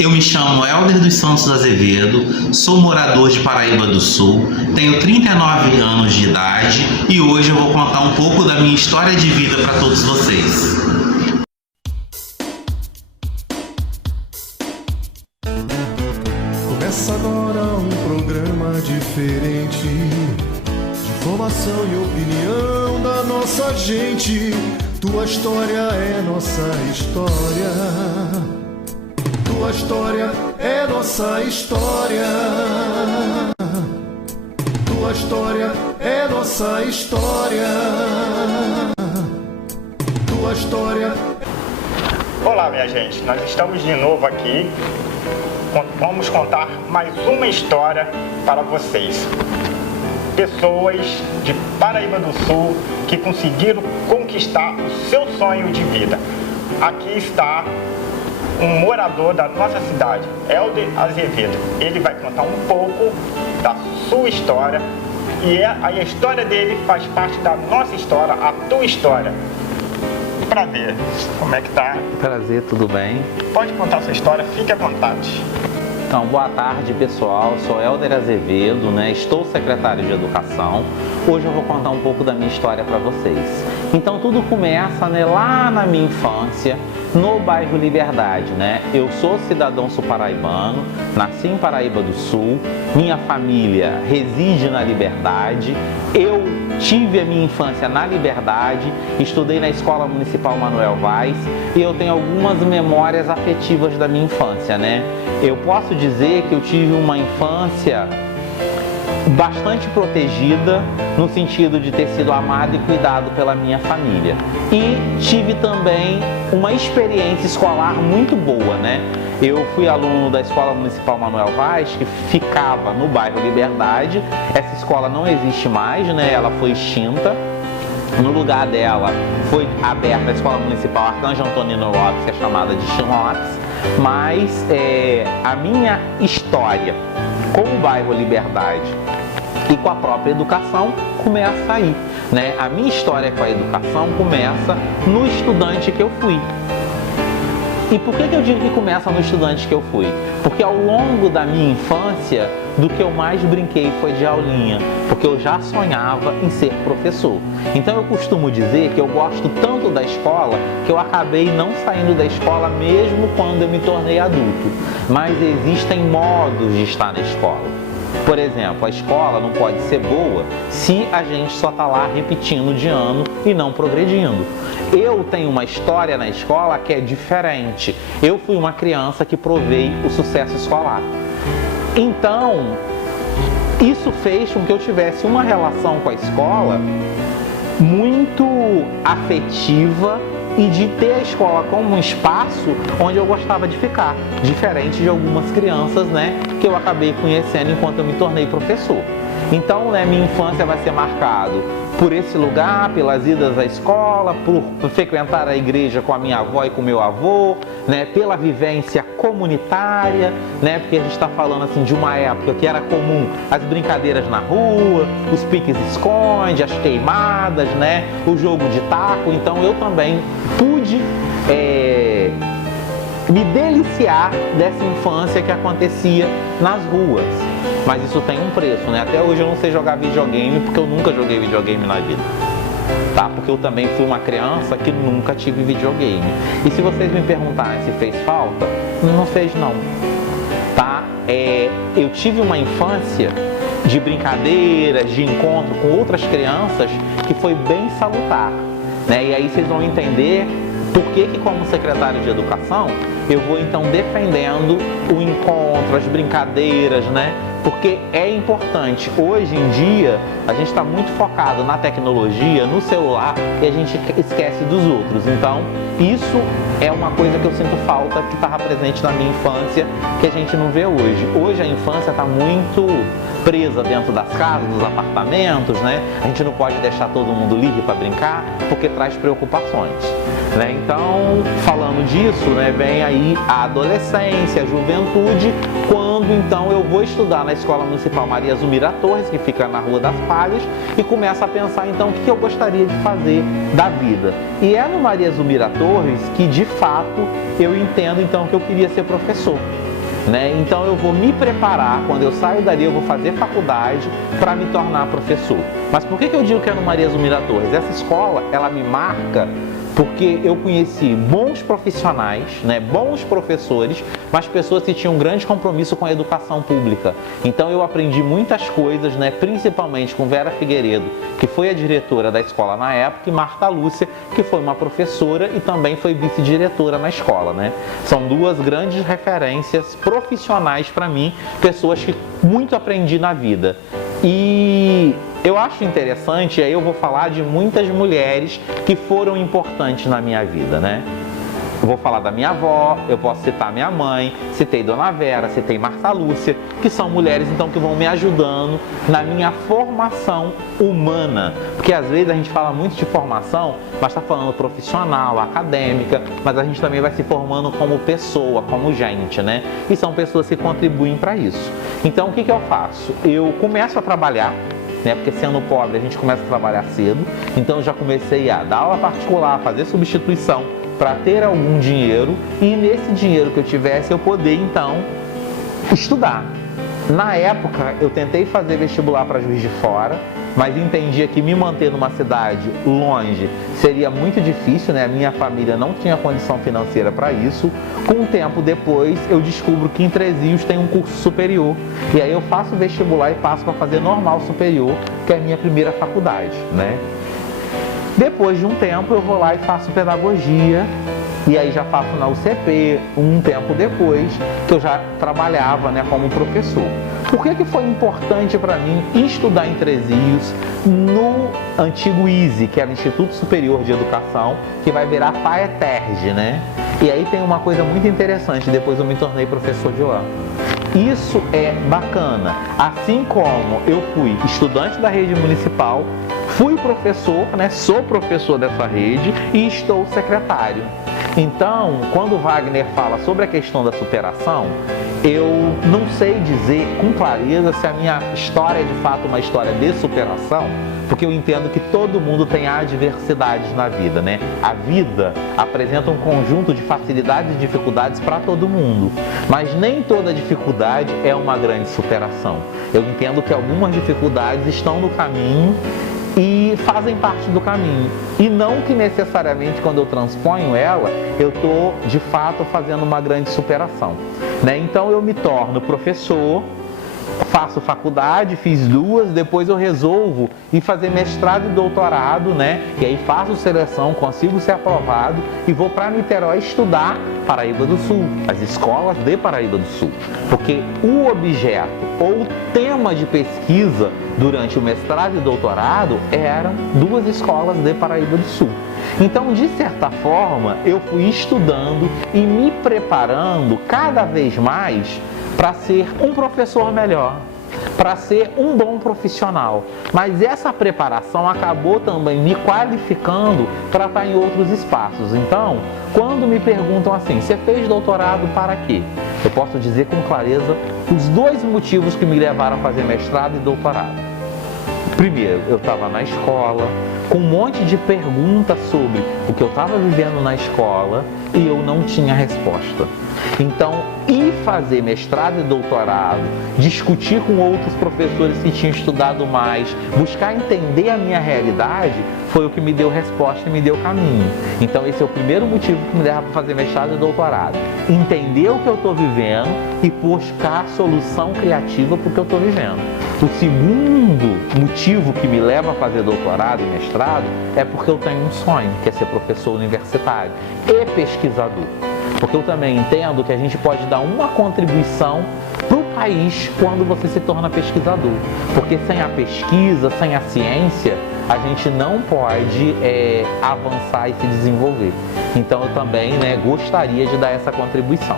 Eu me chamo Helder dos Santos Azevedo, sou morador de Paraíba do Sul, tenho 39 anos de idade e hoje eu vou contar um pouco da minha história de vida para todos vocês. Começa agora um programa diferente, de informação e opinião da nossa gente. Tua história é nossa história. Tua história é nossa história. Tua história é nossa história. Tua história. Olá, minha gente, nós estamos de novo aqui. Vamos contar mais uma história para vocês. Pessoas de Paraíba do Sul que conseguiram conquistar o seu sonho de vida. Aqui está um morador da nossa cidade, Helder Azevedo. Ele vai contar um pouco da sua história e a história dele faz parte da nossa história, a tua história. Prazer, como é que tá? Prazer, tudo bem? Pode contar sua história, fique à vontade. Então, boa tarde, pessoal. Sou Helder Azevedo, Estou secretário de Educação. Hoje eu vou contar um pouco da minha história para vocês. Então, tudo começa, lá na minha infância, no bairro Liberdade, Eu sou cidadão sul-paraibano, nasci em Paraíba do Sul, minha família reside na Liberdade, eu tive a minha infância na Liberdade, estudei na Escola Municipal Manuel Vaz e eu tenho algumas memórias afetivas da minha infância, Eu posso dizer que eu tive uma infância bastante protegida, no sentido de ter sido amado e cuidado pela minha família. E tive também uma experiência escolar muito boa, Eu fui aluno da Escola Municipal Manuel Vaz, que ficava no bairro Liberdade. Essa escola não existe mais, Ela foi extinta. No lugar dela foi aberta a Escola Municipal Arcanjo Antonino Lopes, que é chamada de Chin Lopes. Mas a minha história com o bairro Liberdade e com a própria educação começa aí, A minha história com a educação começa no estudante que eu fui. E por que eu digo que começa no estudante que eu fui? Porque ao longo da minha infância, do que eu mais brinquei foi de aulinha, porque eu já sonhava em ser professor. Então eu costumo dizer que eu gosto tanto da escola que eu acabei não saindo da escola mesmo quando eu me tornei adulto. Mas existem modos de estar na escola. Por exemplo, a escola não pode ser boa se a gente só está lá repetindo de ano e não progredindo. Eu tenho uma história na escola que é diferente. Eu fui uma criança que provei o sucesso escolar. Então, isso fez com que eu tivesse uma relação com a escola muito afetiva e de ter a escola como um espaço onde eu gostava de ficar, diferente de algumas crianças, que eu acabei conhecendo enquanto eu me tornei professor. Então, minha infância vai ser marcado por esse lugar, pelas idas à escola, por frequentar a igreja com a minha avó e com o meu avô, pela vivência comunitária, porque a gente está falando assim de uma época que era comum as brincadeiras na rua, os piques-esconde, as queimadas, o jogo de taco. Então eu também pude me deliciar dessa infância que acontecia nas ruas. Mas isso tem um preço, Até hoje eu não sei jogar videogame, porque eu nunca joguei videogame na vida. Porque eu também fui uma criança que nunca tive videogame. E se vocês me perguntarem se fez falta, não fez não. Eu tive uma infância de brincadeiras, de encontro com outras crianças que foi bem salutar, E aí vocês vão entender por que como secretário de Educação eu vou então defendendo o encontro, as brincadeiras, Porque é importante. Hoje em dia a gente está muito focado na tecnologia, no celular, e a gente esquece dos outros. Então isso é uma coisa que eu sinto falta, que estava presente na minha infância, que a gente não vê hoje. Hoje a infância está muito presa dentro das casas, dos apartamentos, A gente não pode deixar todo mundo livre para brincar, porque traz preocupações, Então, falando disso, vem aí a adolescência, a juventude, quando então eu vou estudar na Escola Municipal Maria Zumira Torres, que fica na Rua das Palhas, e começo a pensar então o que eu gostaria de fazer da vida. E é no Maria Zumira Torres que de fato eu entendo então que eu queria ser professor. né? Então eu vou me preparar, quando eu saio dali eu vou fazer faculdade para me tornar professor. Mas por que eu digo que é no Maria Zumira Torres? Essa escola, ela me marca porque eu conheci bons profissionais, né, bons professores, mas pessoas que tinham um grande compromisso com a educação pública. Então eu aprendi muitas coisas, né, principalmente com Vera Figueiredo, que foi a diretora da escola na época, e Marta Lúcia, que foi uma professora e também foi vice-diretora na escola, né? São duas grandes referências profissionais para mim, pessoas que muito aprendi na vida. E eu acho interessante, aí eu vou falar de muitas mulheres que foram importantes na minha vida, né? Eu vou falar da minha avó, eu posso citar minha mãe, citei Dona Vera, citei Marta Lúcia, que são mulheres então que vão me ajudando na minha formação humana. Porque às vezes a gente fala muito de formação, mas está falando profissional, acadêmica, mas a gente também vai se formando como pessoa, como gente, né? E são pessoas que contribuem para isso. Então o que eu faço? Eu começo a trabalhar, né? Porque sendo pobre a gente começa a trabalhar cedo, então eu já comecei a dar aula particular, fazer substituição para ter algum dinheiro, e nesse dinheiro que eu tivesse eu poder então estudar. Na época eu tentei fazer vestibular para Juiz de Fora, mas entendia que me manter numa cidade longe seria muito difícil, né? A minha família não tinha condição financeira para isso. Com um tempo depois eu descubro que em Três Rios tem um curso superior, e aí eu faço vestibular e passo para fazer normal superior, que é a minha primeira faculdade, né? Depois de um tempo eu vou lá e faço pedagogia, e aí já faço na UCP, um tempo depois que eu já trabalhava, né, como professor. Por que foi importante para mim estudar em Três Rios, no antigo ISE, que era o Instituto Superior de Educação, que vai virar FAETERJ, né? E aí tem uma coisa muito interessante, depois eu me tornei professor de lá. Isso é bacana, assim como eu fui estudante da rede municipal, fui professor, né? Sou professor dessa rede e estou secretário. Então, quando Wagner fala sobre a questão da superação, eu não sei dizer com clareza se a minha história é de fato uma história de superação, porque eu entendo que todo mundo tem adversidades na vida, né? A vida apresenta um conjunto de facilidades e dificuldades para todo mundo, mas nem toda dificuldade é uma grande superação. Eu entendo que algumas dificuldades estão no caminho e fazem parte do caminho, e não que necessariamente quando eu transponho ela, eu estou de fato fazendo uma grande superação, né? Então eu me torno professor, faço faculdade, fiz duas, depois eu resolvo ir fazer mestrado e doutorado, né? E aí faço seleção, consigo ser aprovado e vou para Niterói estudar Paraíba do Sul, as escolas de Paraíba do Sul, porque o objeto ou o tema de pesquisa durante o mestrado e doutorado eram duas escolas de Paraíba do Sul. Então, de certa forma, eu fui estudando e me preparando cada vez mais para ser um professor melhor, para ser um bom profissional. Mas essa preparação acabou também me qualificando para estar em outros espaços. Então, quando me perguntam assim, você fez doutorado para quê? Eu posso dizer com clareza os dois motivos que me levaram a fazer mestrado e doutorado. Primeiro, eu estava na escola, com um monte de perguntas sobre o que eu estava vivendo na escola e eu não tinha resposta. Então, ir fazer mestrado e doutorado, discutir com outros professores que tinham estudado mais, buscar entender a minha realidade, foi o que me deu resposta e me deu caminho. Então, esse é o primeiro motivo que me leva para fazer mestrado e doutorado. Entender o que eu estou vivendo e buscar solução criativa para o que eu estou vivendo. O segundo motivo que me leva a fazer doutorado e mestrado é porque eu tenho um sonho, que é ser professor universitário e pesquisador. Porque eu também entendo que a gente pode dar uma contribuição para o país quando você se torna pesquisador. Porque sem a pesquisa, sem a ciência, a gente não pode avançar e se desenvolver. Então eu também, gostaria de dar essa contribuição.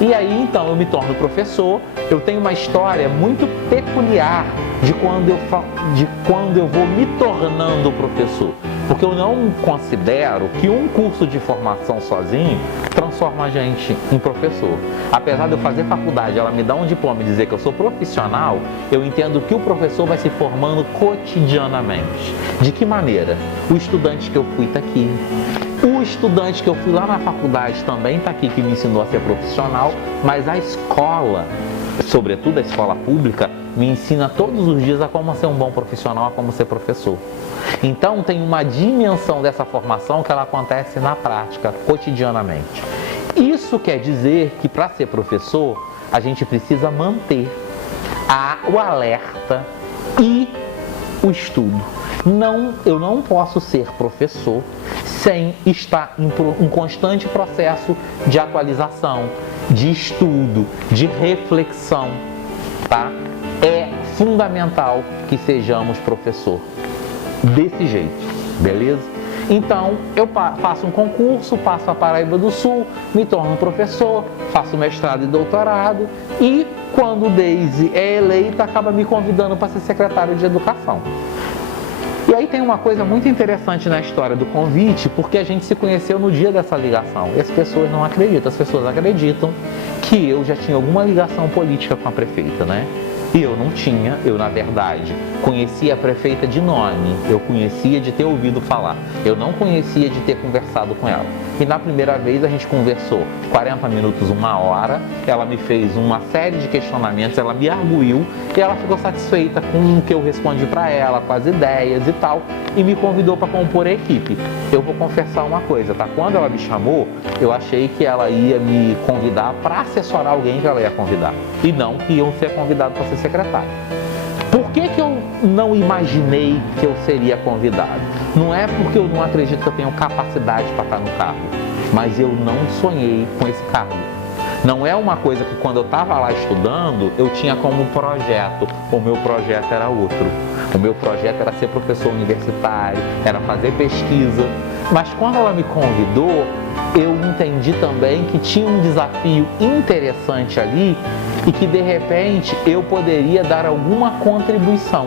E aí então eu me torno professor. Eu tenho uma história muito peculiar de quando eu vou me tornando professor. Porque eu não considero que um curso de formação sozinho transforma a gente em professor. Apesar de eu fazer faculdade, ela me dá um diploma e dizer que eu sou profissional, eu entendo que o professor vai se formando cotidianamente. De que maneira? O estudante que eu fui está aqui. O O estudante que eu fui lá na faculdade também está aqui, que me ensinou a ser profissional, mas a escola, sobretudo a escola pública, me ensina todos os dias a como ser um bom profissional, a como ser professor. Então tem uma dimensão dessa formação que ela acontece na prática, cotidianamente. Isso quer dizer que para ser professor, a gente precisa manter o alerta e o estudo. Eu não posso ser professor sem estar em um constante processo de atualização, de estudo, de reflexão, tá? É fundamental que sejamos professor desse jeito, beleza? Então, eu faço um concurso, passo a Paraíba do Sul, me torno professor, faço mestrado e doutorado e, quando o Deise é eleita, acaba me convidando para ser secretário de Educação. E aí tem uma coisa muito interessante na história do convite, porque a gente se conheceu no dia dessa ligação. E as pessoas não acreditam, as pessoas acreditam que eu já tinha alguma ligação política com a prefeita, né? E eu não tinha, eu na verdade conhecia a prefeita de nome, eu conhecia de ter ouvido falar, eu não conhecia de ter conversado com ela. E na primeira vez a gente conversou 40 minutos, 1 hora, ela me fez uma série de questionamentos, ela me arguiu e ela ficou satisfeita com o que eu respondi para ela, com as ideias e tal, e me convidou para compor a equipe. Eu vou confessar uma coisa, tá? Quando ela me chamou, eu achei que ela ia me convidar para assessorar alguém que ela ia convidar, e não que iam ser convidado para ser secretário. Por que eu não imaginei que eu seria convidado? Não é porque eu não acredito que eu tenho capacidade para estar no cargo, mas eu não sonhei com esse cargo. Não é uma coisa que quando eu estava lá estudando, eu tinha como projeto. O meu projeto era outro. O meu projeto era ser professor universitário, era fazer pesquisa. Mas quando ela me convidou, eu entendi também que tinha um desafio interessante ali e que de repente eu poderia dar alguma contribuição,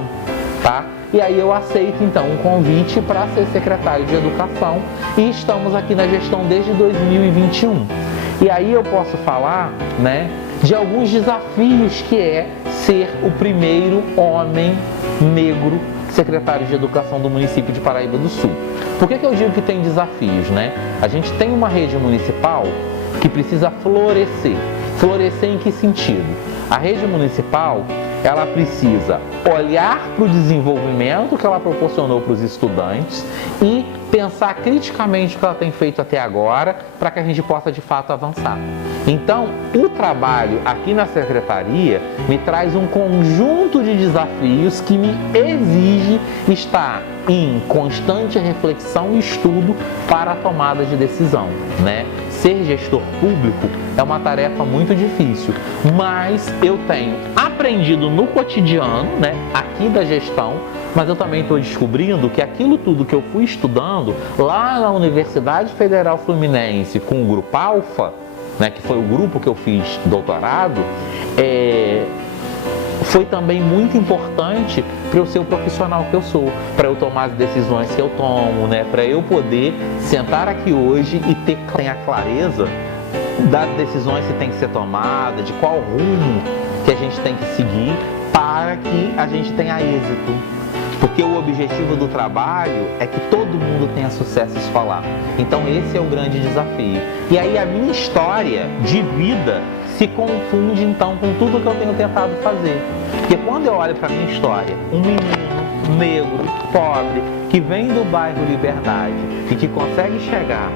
tá? E aí eu aceito então um convite para ser secretário de Educação e estamos aqui na gestão desde 2021. E aí eu posso falar, né, de alguns desafios que é ser o primeiro homem negro secretário de Educação do município de Paraíba do Sul. Por que eu digo que tem desafios, né? A gente tem uma rede municipal que precisa florescer. Florescer em que sentido? A rede municipal, ela precisa olhar para o desenvolvimento que ela proporcionou para os estudantes e pensar criticamente o que ela tem feito até agora para que a gente possa de fato avançar. Então, o trabalho aqui na secretaria me traz um conjunto de desafios que me exige estar em constante reflexão e estudo para a tomada de decisão, né? Ser gestor público é uma tarefa muito difícil, mas eu tenho aprendido no cotidiano, né, aqui da gestão, mas eu também estou descobrindo que aquilo tudo que eu fui estudando lá na Universidade Federal Fluminense com o Grupo Alfa, né, que foi o grupo que eu fiz doutorado, foi também muito importante para eu ser o profissional que eu sou, para eu tomar as decisões que eu tomo, né, para eu poder sentar aqui hoje e ter a clareza das decisões que tem que ser tomada, de qual rumo que a gente tem que seguir para que a gente tenha êxito. Porque o objetivo do trabalho é que todo mundo tenha sucesso escolar. Então esse é o grande desafio. E aí a minha história de vida se confunde então com tudo que eu tenho tentado fazer. Porque quando eu olho para a minha história, um menino negro, pobre, que vem do bairro Liberdade e que consegue chegar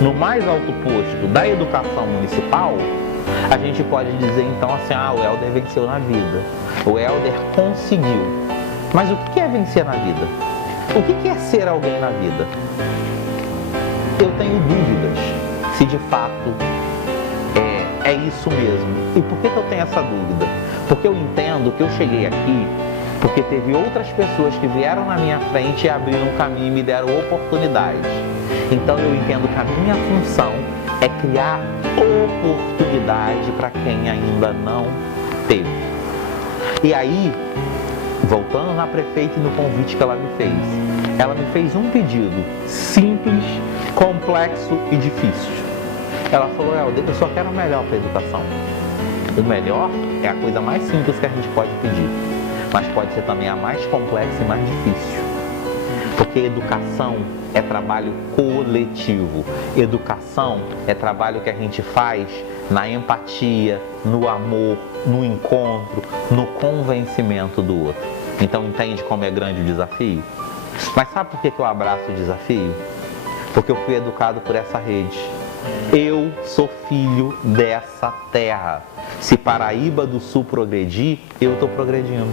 no mais alto posto da educação municipal, a gente pode dizer então assim, o Helder venceu na vida. O Helder conseguiu. Mas o que é vencer na vida? O que é ser alguém na vida? Eu tenho dúvidas se de fato é isso mesmo. E por que eu tenho essa dúvida? Porque eu entendo que eu cheguei aqui porque teve outras pessoas que vieram na minha frente e abriram um caminho e me deram oportunidades. Então eu entendo que a minha função é criar oportunidade para quem ainda não teve. E aí, voltando na prefeita e no convite que ela me fez um pedido simples, complexo e difícil. Ela falou, Helder, eu só quero o melhor para a educação. O melhor é a coisa mais simples que a gente pode pedir, mas pode ser também a mais complexa e mais difícil. Porque educação é trabalho coletivo. Educação é trabalho que a gente faz na empatia, no amor, no encontro, no convencimento do outro. Então entende como é grande o desafio? Mas sabe por que eu abraço o desafio? Porque eu fui educado por essa rede. Eu sou filho dessa terra. Se Paraíba do Sul progredir, eu estou progredindo.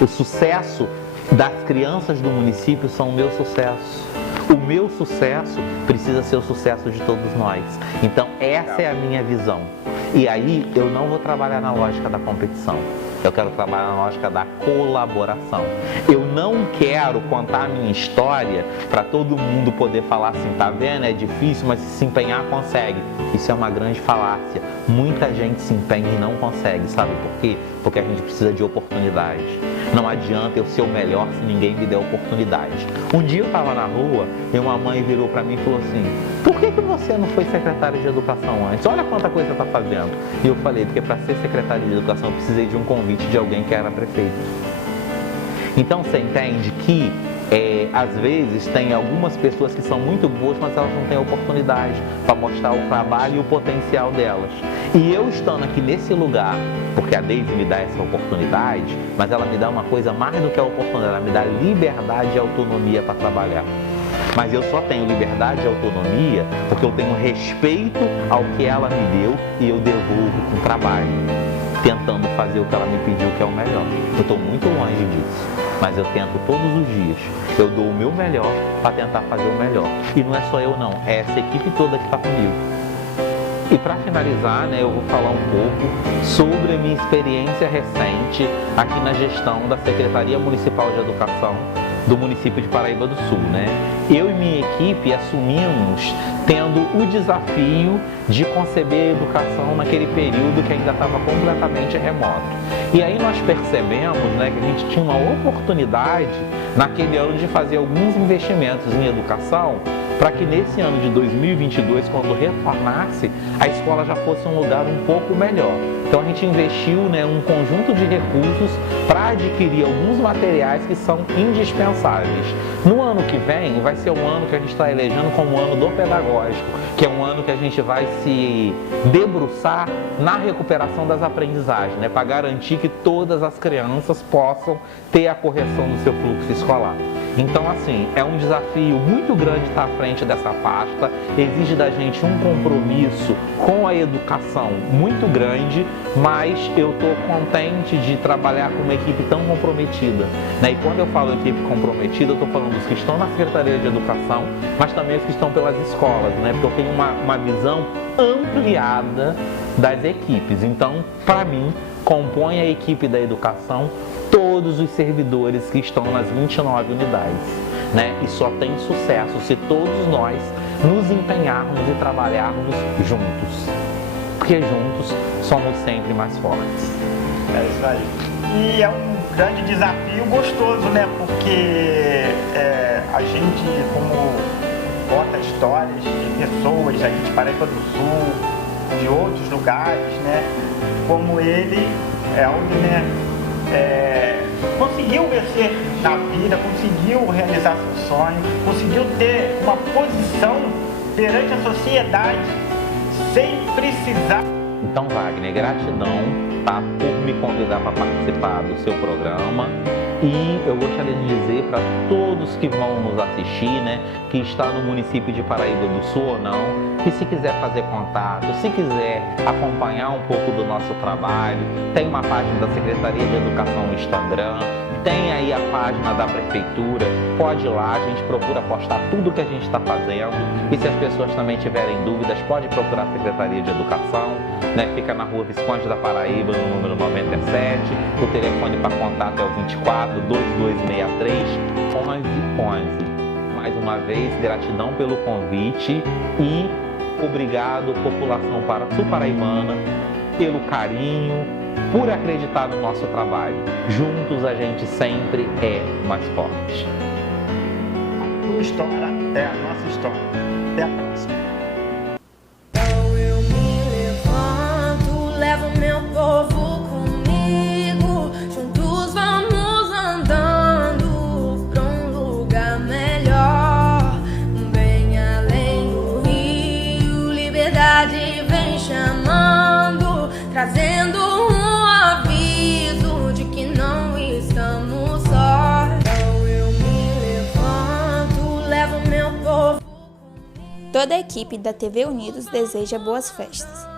O sucesso das crianças do município são o meu sucesso. O meu sucesso precisa ser o sucesso de todos nós. Então essa é a minha visão. E aí eu não vou trabalhar na lógica da competição. Eu quero trabalhar na lógica da colaboração. Eu não quero contar a minha história para todo mundo poder falar assim, tá vendo? É difícil, mas se empenhar consegue. Isso é uma grande falácia. Muita gente se empenha e não consegue. Sabe por quê? Porque a gente precisa de oportunidade. Não adianta eu ser o melhor se ninguém me der oportunidade. Um dia eu estava na rua e uma mãe virou para mim e falou assim, por que você não foi secretária de educação antes? Olha quanta coisa você está fazendo. E eu falei, porque para ser secretária de educação eu precisei de um convite de alguém que era prefeito. Então você entende que às vezes tem algumas pessoas que são muito boas, mas elas não têm oportunidade para mostrar o trabalho e o potencial delas. E eu estando aqui nesse lugar, porque a Deise me dá essa oportunidade, mas ela me dá uma coisa mais do que a oportunidade, ela me dá liberdade e autonomia para trabalhar. Mas eu só tenho liberdade e autonomia porque eu tenho respeito ao que ela me deu e eu devolvo com trabalho, tentando fazer o que ela me pediu, que é o melhor. Eu estou muito longe disso, mas eu tento todos os dias. Eu dou o meu melhor para tentar fazer o melhor. E não é só eu não, é essa equipe toda que está comigo. E para finalizar, eu vou falar um pouco sobre a minha experiência recente aqui na gestão da Secretaria Municipal de Educação do município de Paraíba do Sul, Eu e minha equipe assumimos tendo o desafio de conceber a educação naquele período que ainda estava completamente remoto. E aí nós percebemos, que a gente tinha uma oportunidade naquele ano de fazer alguns investimentos em educação para que nesse ano de 2022, quando retornasse, a escola já fosse um lugar um pouco melhor. Então a gente investiu um conjunto de recursos para adquirir alguns materiais que são indispensáveis. No ano que vem, vai ser um ano que a gente está elegendo como o ano do pedagógico, que é um ano que a gente vai se debruçar na recuperação das aprendizagens, para garantir que todas as crianças possam ter a correção do seu fluxo escolar. Então, assim, é um desafio muito grande estar à frente dessa pasta, exige da gente um compromisso com a educação muito grande, mas eu estou contente de trabalhar com uma equipe tão comprometida. E quando eu falo equipe comprometida, eu estou falando dos que estão na Secretaria de Educação, mas também os que estão pelas escolas, porque eu tenho uma visão ampliada das equipes. Então, para mim, compõe a equipe da educação todos os servidores que estão nas 29 unidades, E só tem sucesso se todos nós nos empenharmos e trabalharmos juntos, porque juntos somos sempre mais fortes. É isso aí. E é um grande desafio gostoso, porque a gente, como conta histórias de pessoas aqui de Paraíba do Sul, de outros lugares, como ele, Helder, conseguiu vencer na vida, conseguiu realizar seu sonho, conseguiu ter uma posição perante a sociedade sem precisar. Então, Wagner, gratidão por me convidar para participar do seu programa. E eu gostaria de dizer para todos que vão nos assistir, que está no município de Paraíba do Sul ou não, que se quiser fazer contato, se quiser acompanhar um pouco do nosso trabalho, tem uma página da Secretaria de Educação no Instagram, tem aí a página da Prefeitura, pode ir lá, a gente procura postar tudo que a gente está fazendo. E se as pessoas também tiverem dúvidas, pode procurar a Secretaria de Educação, fica na Rua Visconde da Paraíba, no número 97, o telefone para contato é o 24 2263 1111. Mais uma vez, gratidão pelo convite e obrigado, população sul-paraibana, pelo carinho, por acreditar no nosso trabalho. Juntos a gente sempre é mais forte. A tua história é a nossa história. Até a próxima. Então eu me levanto, levo meu povo comigo, juntos vamos andando pra um lugar melhor. Toda a equipe da TV Unidos deseja boas festas.